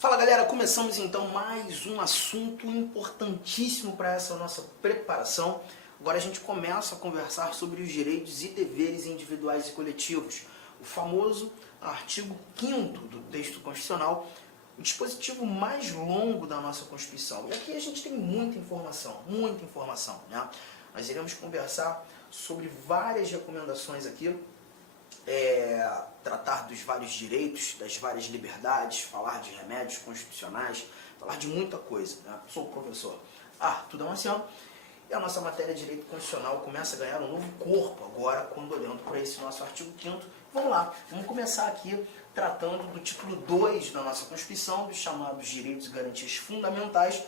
Fala galera, começamos então mais um assunto importantíssimo para essa nossa preparação. Agora a gente começa a conversar sobre os direitos e deveres individuais e coletivos, o famoso artigo 5º do texto constitucional, o dispositivo mais longo da nossa Constituição. E aqui a gente tem muita informação, né? Nós iremos conversar sobre várias recomendações aqui, tratar dos vários direitos, das várias liberdades, falar de remédios constitucionais, falar de muita coisa, né? Sou o professor Arthur Damasceno e a nossa matéria de direito constitucional começa a ganhar um novo corpo agora, quando olhando para esse nosso artigo 5º. Vamos lá, vamos começar aqui tratando do título 2 da nossa Constituição, dos chamados direitos e garantias fundamentais,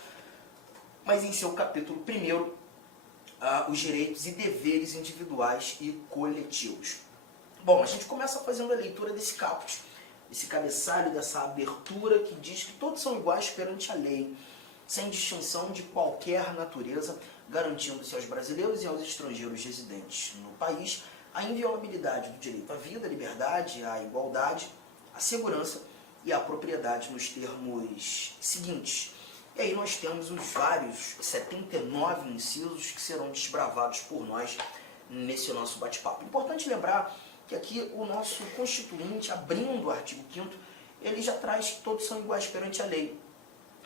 mas em seu capítulo 1º, os direitos e deveres individuais e coletivos. Bom, a gente começa fazendo a leitura desse caput, esse cabeçalho, dessa abertura que diz que todos são iguais perante a lei, sem distinção de qualquer natureza, garantindo-se aos brasileiros e aos estrangeiros residentes no país a inviolabilidade do direito à vida, à liberdade, à igualdade, à segurança e à propriedade nos termos seguintes. E aí nós temos os vários 79 incisos que serão desbravados por nós nesse nosso bate-papo. Importante lembrar que aqui o nosso Constituinte, abrindo o artigo 5º, ele já traz que todos são iguais perante a lei.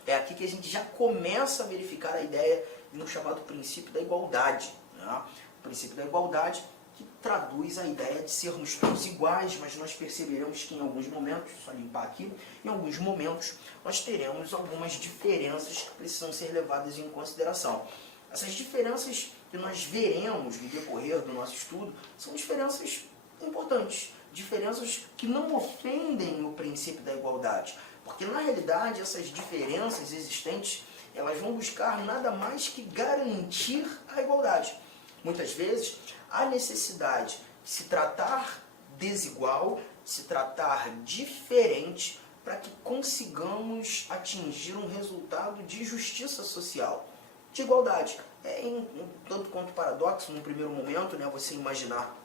É aqui que a gente já começa a verificar a ideia no chamado princípio da igualdade, né? O princípio da igualdade que traduz a ideia de sermos todos iguais, mas nós perceberemos que em alguns momentos, só limpar aqui, em alguns momentos nós teremos algumas diferenças que precisam ser levadas em consideração. Essas diferenças que nós veremos no decorrer do nosso estudo são diferenças importantes, diferenças que não ofendem o princípio da igualdade, porque na realidade essas diferenças existentes, elas vão buscar nada mais que garantir a igualdade. Muitas vezes há necessidade de se tratar desigual, se tratar diferente, para que consigamos atingir um resultado de justiça social, de igualdade. Tanto quanto paradoxo, num primeiro momento, né, você imaginar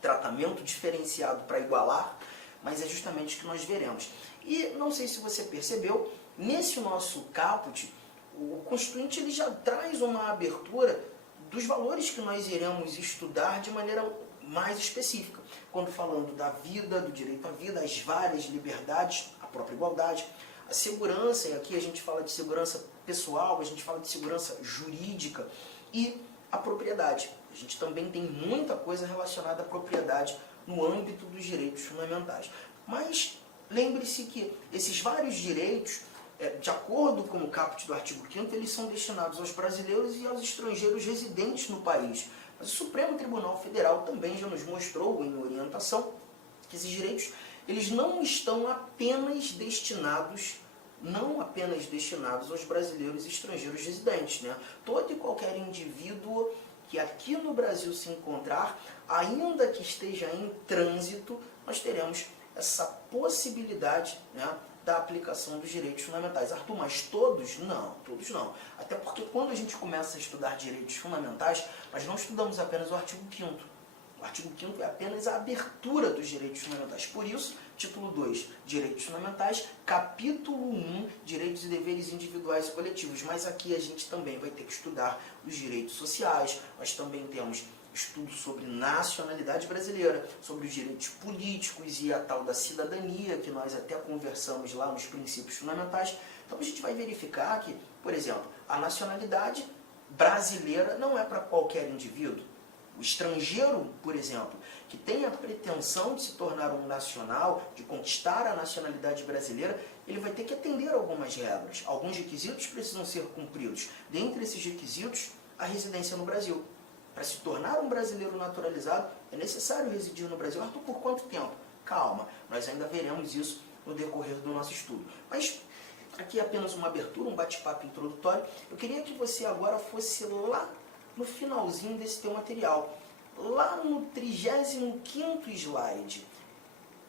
tratamento diferenciado para igualar, mas é justamente o que nós veremos. E não sei se você percebeu, nesse nosso caput, o Constituinte ele já traz uma abertura dos valores que nós iremos estudar de maneira mais específica, quando falando da vida, do direito à vida, as várias liberdades, a própria igualdade, a segurança, e aqui a gente fala de segurança pessoal, a gente fala de segurança jurídica e a propriedade. A gente também tem muita coisa relacionada à propriedade no âmbito dos direitos fundamentais. Mas lembre-se que esses vários direitos, de acordo com o caput do artigo 5º, eles são destinados aos brasileiros e aos estrangeiros residentes no país. Mas o Supremo Tribunal Federal também já nos mostrou em orientação que esses direitos eles não estão apenas destinados aos brasileiros e estrangeiros residentes, né? Todo e qualquer indivíduo que aqui no Brasil se encontrar, ainda que esteja em trânsito, nós teremos essa possibilidade, né, da aplicação dos direitos fundamentais. Arthur, mas todos? Não, todos não. Até porque quando a gente começa a estudar direitos fundamentais, nós não estudamos apenas o artigo 5º. O artigo 5º é apenas a abertura dos direitos fundamentais. Por isso, título 2, Direitos Fundamentais, capítulo 1, Direitos e Deveres Individuais e Coletivos. Mas aqui a gente também vai ter que estudar os direitos sociais, nós também temos estudo sobre nacionalidade brasileira, sobre os direitos políticos e a tal da cidadania, que nós até conversamos lá nos princípios fundamentais. Então a gente vai verificar que, por exemplo, a nacionalidade brasileira não é para qualquer indivíduo. O estrangeiro, por exemplo, que tem a pretensão de se tornar um nacional, de conquistar a nacionalidade brasileira, ele vai ter que atender a algumas regras. Alguns requisitos precisam ser cumpridos. Dentre esses requisitos, a residência no Brasil. Para se tornar um brasileiro naturalizado, é necessário residir no Brasil. Arthur, por quanto tempo? Calma, nós ainda veremos isso no decorrer do nosso estudo. Mas aqui é apenas uma abertura, um bate-papo introdutório. Eu queria que você agora fosse lá no finalzinho desse teu material, lá no 35º slide.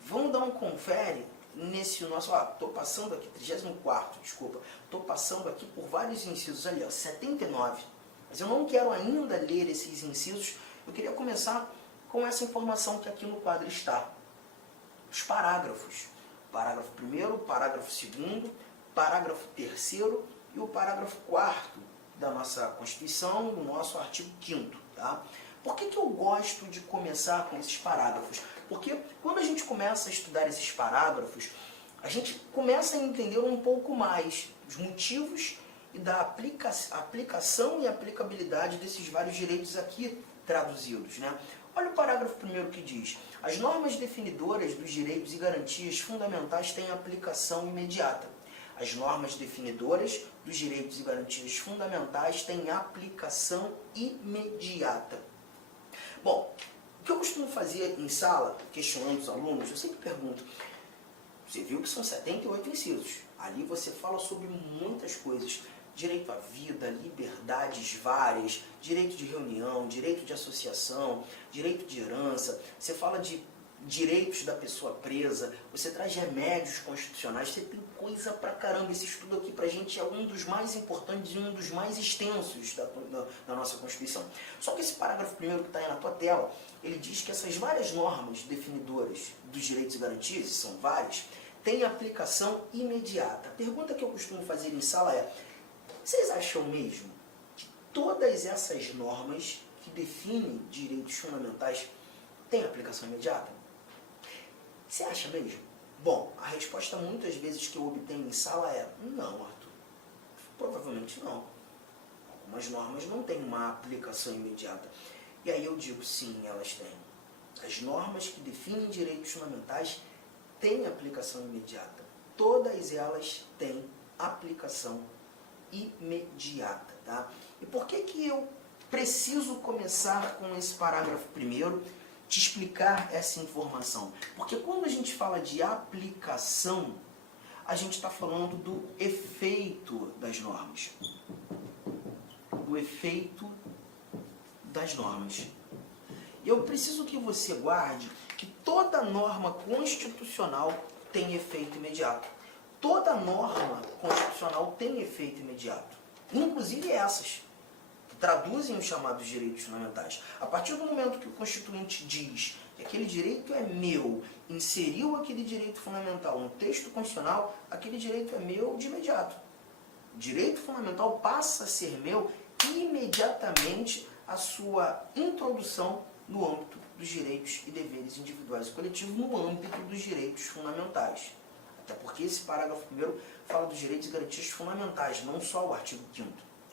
Vamos dar um confere nesse nosso... estou passando aqui, 34º, desculpa. Estou passando aqui por vários incisos ali, 79. Mas eu não quero ainda ler esses incisos. Eu queria começar com essa informação que aqui no quadro está. Os parágrafos. Parágrafo 1º, parágrafo 2º, parágrafo 3º e o parágrafo 4º da nossa Constituição, do nosso artigo 5º. Tá? Por que eu gosto de começar com esses parágrafos? Porque quando a gente começa a estudar esses parágrafos, a gente começa a entender um pouco mais os motivos e da aplicação e aplicabilidade desses vários direitos aqui traduzidos. Né? Olha o parágrafo 1º que diz: as normas definidoras dos direitos e garantias fundamentais têm aplicação imediata. As normas definidoras dos direitos e garantias fundamentais têm aplicação imediata. Bom, o que eu costumo fazer em sala, questionando os alunos, eu sempre pergunto: você viu que são 78 incisos. Ali você fala sobre muitas coisas. Direito à vida, liberdades várias, direito de reunião, direito de associação, direito de herança. Você fala de direitos da pessoa presa, você traz remédios constitucionais, você tem coisa pra caramba. Esse estudo aqui pra gente é um dos mais importantes e um dos mais extensos da nossa Constituição. Só que esse parágrafo 1º que está aí na tua tela, ele diz que essas várias normas definidoras dos direitos e garantias, e são várias, têm aplicação imediata. A pergunta que eu costumo fazer em sala é: vocês acham mesmo que todas essas normas que definem direitos fundamentais têm aplicação imediata? Você acha mesmo? Bom, a resposta muitas vezes que eu obtenho em sala é: não, Arthur. Provavelmente não. Algumas normas não têm uma aplicação imediata. E aí eu digo: sim, elas têm. As normas que definem direitos fundamentais têm aplicação imediata. Todas elas têm aplicação imediata. Tá? E por que eu preciso começar com esse parágrafo 1º, te explicar essa informação? Porque quando a gente fala de aplicação, a gente está falando do efeito das normas. Do efeito das normas. E eu preciso que você guarde que toda norma constitucional tem efeito imediato. Toda norma constitucional tem efeito imediato. Inclusive essas, que traduzem os chamados direitos fundamentais. A partir do momento que o Constituinte diz que aquele direito é meu, inseriu aquele direito fundamental no texto constitucional, aquele direito é meu de imediato. O direito fundamental passa a ser meu imediatamente a sua introdução no âmbito dos direitos e deveres individuais e coletivos, no âmbito dos direitos fundamentais. Até porque esse parágrafo 1º fala dos direitos e garantias fundamentais, não só o artigo 5º.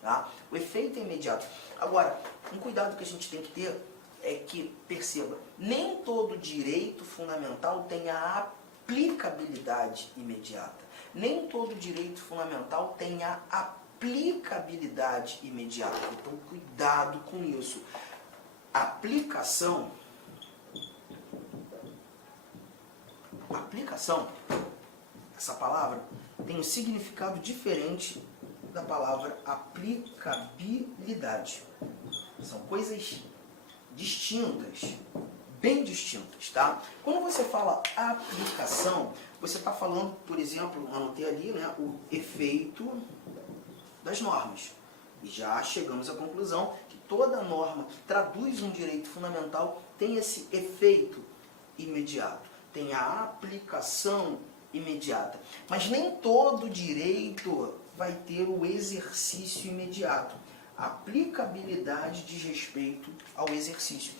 Tá? O efeito é imediato. Agora, um cuidado que a gente tem que ter é que, perceba, nem todo direito fundamental tem a aplicabilidade imediata. Nem todo direito fundamental tem a aplicabilidade imediata. Então, cuidado com isso. Aplicação, essa palavra tem um significado diferente da palavra aplicabilidade. São coisas distintas, bem distintas, tá? Quando você fala aplicação, você está falando, por exemplo, anotei ali, né, o efeito das normas. E já chegamos à conclusão que toda norma que traduz um direito fundamental tem esse efeito imediato, tem a aplicação imediata. Mas nem todo direito vai ter o exercício imediato. A aplicabilidade diz respeito ao exercício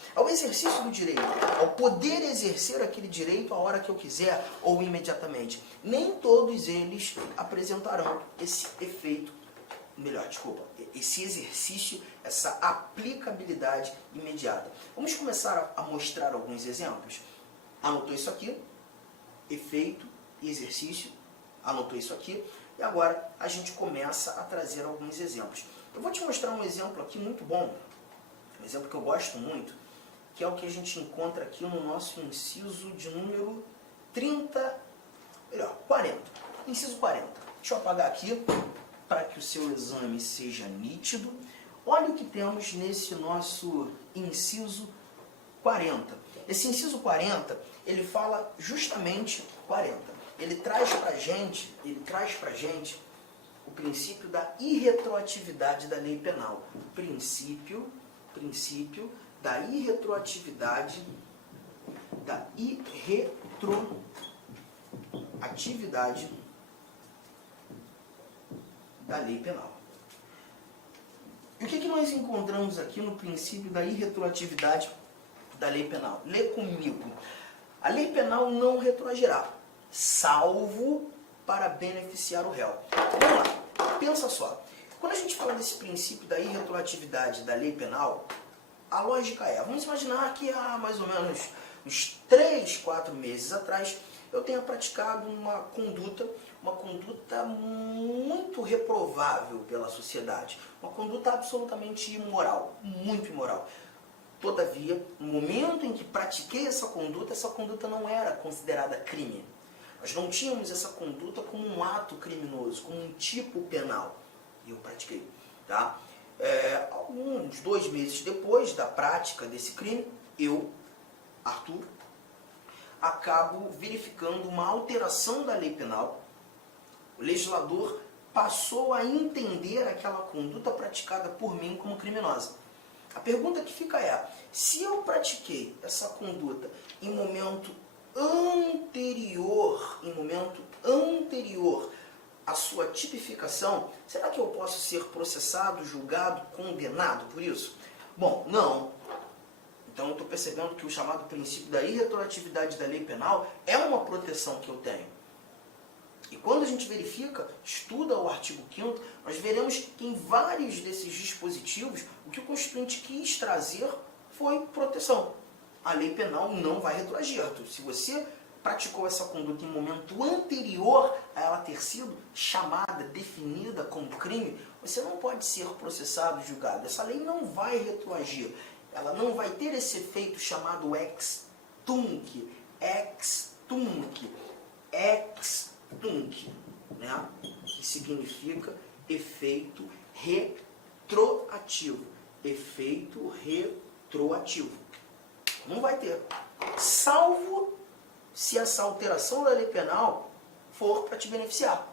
do direito, ao poder exercer aquele direito a hora que eu quiser ou imediatamente. Nem todos eles apresentarão esse efeito, esse exercício, essa aplicabilidade imediata. Vamos começar a mostrar alguns exemplos. Anotou isso aqui? Efeito e exercício. Anotou isso aqui? E agora a gente começa a trazer alguns exemplos. Eu vou te mostrar um exemplo aqui muito bom, um exemplo que eu gosto muito, que é o que a gente encontra aqui no nosso inciso de número 40. Inciso 40. Deixa eu apagar aqui para que o seu exame seja nítido. Olha o que temos nesse nosso inciso 40. Esse inciso 40, ele fala justamente 40. Ele traz pra gente o princípio da irretroatividade da lei penal. Princípio da irretroatividade da lei penal. E o que nós encontramos aqui no princípio da irretroatividade da lei penal? Lê comigo. A lei penal não retroagirá, salvo para beneficiar o réu. Vamos lá, pensa só. Quando a gente fala desse princípio da irretroatividade da lei penal, a lógica é, vamos imaginar que há mais ou menos uns 3, 4 meses atrás, eu tenha praticado uma conduta muito reprovável pela sociedade, uma conduta absolutamente imoral, muito imoral. Todavia, no momento em que pratiquei essa conduta não era considerada crime. Nós não tínhamos essa conduta como um ato criminoso, como um tipo penal. E eu pratiquei. Tá? Alguns 2 meses depois da prática desse crime, eu, Arthur, acabo verificando uma alteração da lei penal. O legislador passou a entender aquela conduta praticada por mim como criminosa. A pergunta que fica é, se eu pratiquei essa conduta em momento anterior à sua tipificação, será que eu posso ser processado, julgado, condenado por isso? Bom, não. Então eu estou percebendo que o chamado princípio da irretroatividade da lei penal é uma proteção que eu tenho. E quando a gente verifica, estuda o artigo 5º, nós veremos que em vários desses dispositivos, o que o Constituinte quis trazer foi proteção. A lei penal não vai retroagir. Se você praticou essa conduta em momento anterior a ela ter sido chamada, definida como crime, você não pode ser processado, julgado. Essa lei não vai retroagir. Ela não vai ter esse efeito chamado ex tunc, né? Que significa efeito retroativo. Efeito retroativo. Não vai ter. Salvo se essa alteração da lei penal for para te beneficiar.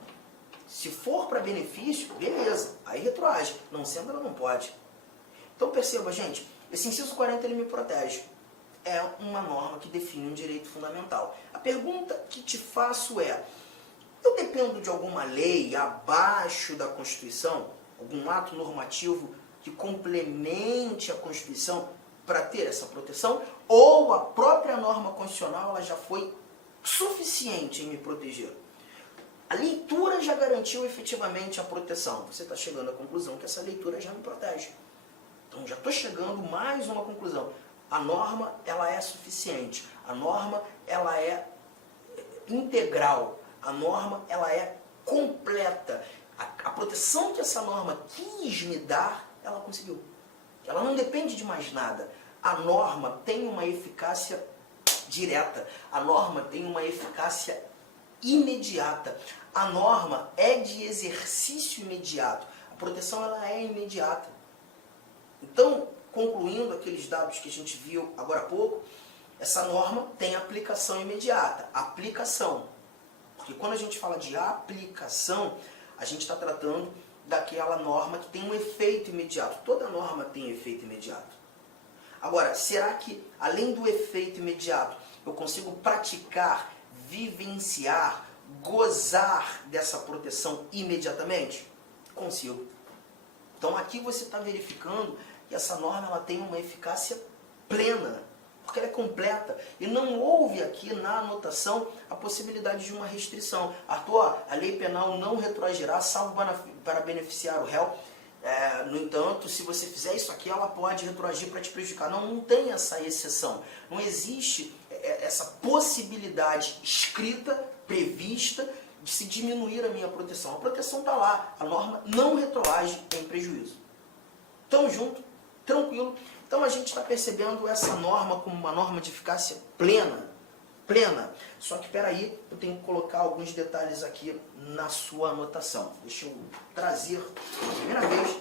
Se for para benefício, beleza, aí retroage. Não sendo, ela não pode. Então perceba, gente, esse inciso 40 ele me protege. É uma norma que define um direito fundamental. A pergunta que te faço é, eu dependo de alguma lei abaixo da Constituição, algum ato normativo que complemente a Constituição para ter essa proteção, ou a própria norma constitucional ela já foi suficiente em me proteger? A leitura já garantiu efetivamente a proteção. Você está chegando à conclusão que essa leitura já me protege. Então já estou chegando mais uma conclusão. A norma ela é suficiente. A norma ela é integral. A norma ela é completa. A proteção que essa norma quis me dar, ela conseguiu. Ela não depende de mais nada. A norma tem uma eficácia direta. A norma tem uma eficácia imediata. A norma é de exercício imediato. A proteção ela é imediata. Então, concluindo aqueles dados que a gente viu agora há pouco, essa norma tem aplicação imediata. Aplicação. Porque quando a gente fala de aplicação, a gente está tratando daquela norma que tem um efeito imediato. Toda norma tem efeito imediato. Agora, será que, além do efeito imediato, eu consigo praticar, vivenciar, gozar dessa proteção imediatamente? Consigo. Então aqui você está verificando que essa norma ela tem uma eficácia plena, porque ela é completa. E não houve aqui na anotação a possibilidade de uma restrição. Arthur, a lei penal não retroagirá, salvo para beneficiar o réu. No entanto, se você fizer isso aqui, ela pode retroagir para te prejudicar. Não tem essa exceção. Não existe essa possibilidade escrita, prevista, de se diminuir a minha proteção. A proteção está lá. A norma não retroage em prejuízo. Tamo junto, tranquilo. Então a gente está percebendo essa norma como uma norma de eficácia plena. Só que peraí, eu tenho que colocar alguns detalhes aqui na sua anotação. Deixa eu trazer pela primeira vez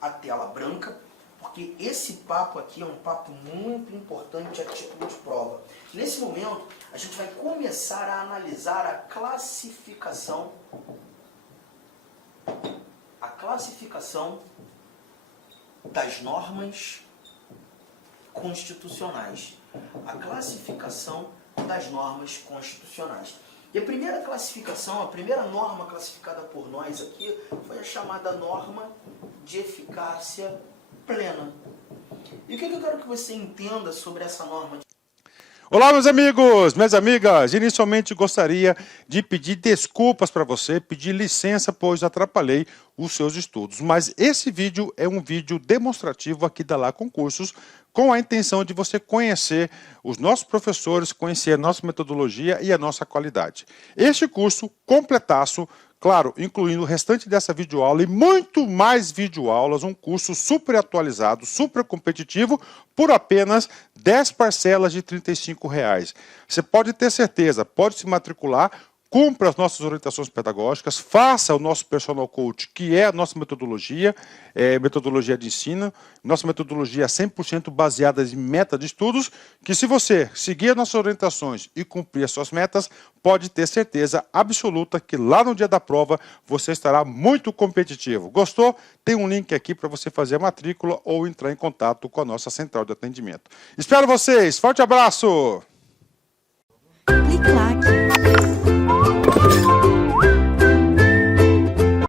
a tela branca, porque esse papo aqui é um papo muito importante a título de prova. Nesse momento, a gente vai começar a analisar a classificação das normas constitucionais. A classificação das normas constitucionais. E a primeira classificação, a primeira norma classificada por nós aqui foi a chamada norma de eficácia plena. E o que eu quero que você entenda sobre essa norma? Olá, meus amigos, minhas amigas. Inicialmente gostaria de pedir desculpas para você, pedir licença, pois atrapalhei os seus estudos. Mas esse vídeo é um vídeo demonstrativo aqui da Lá Concursos, com a intenção de você conhecer os nossos professores, conhecer a nossa metodologia e a nossa qualidade. Este curso completaço, claro, incluindo o restante dessa videoaula e muito mais videoaulas, um curso super atualizado, super competitivo, por apenas 10 parcelas de R$ 35. Você pode ter certeza, pode se matricular, cumpra as nossas orientações pedagógicas, faça o nosso personal coach, que é a nossa metodologia, metodologia de ensino, nossa metodologia 100% baseada em metas de estudos, que se você seguir as nossas orientações e cumprir as suas metas, pode ter certeza absoluta que lá no dia da prova você estará muito competitivo. Gostou? Tem um link aqui para você fazer a matrícula ou entrar em contato com a nossa central de atendimento. Espero vocês! Forte abraço! Clique lá.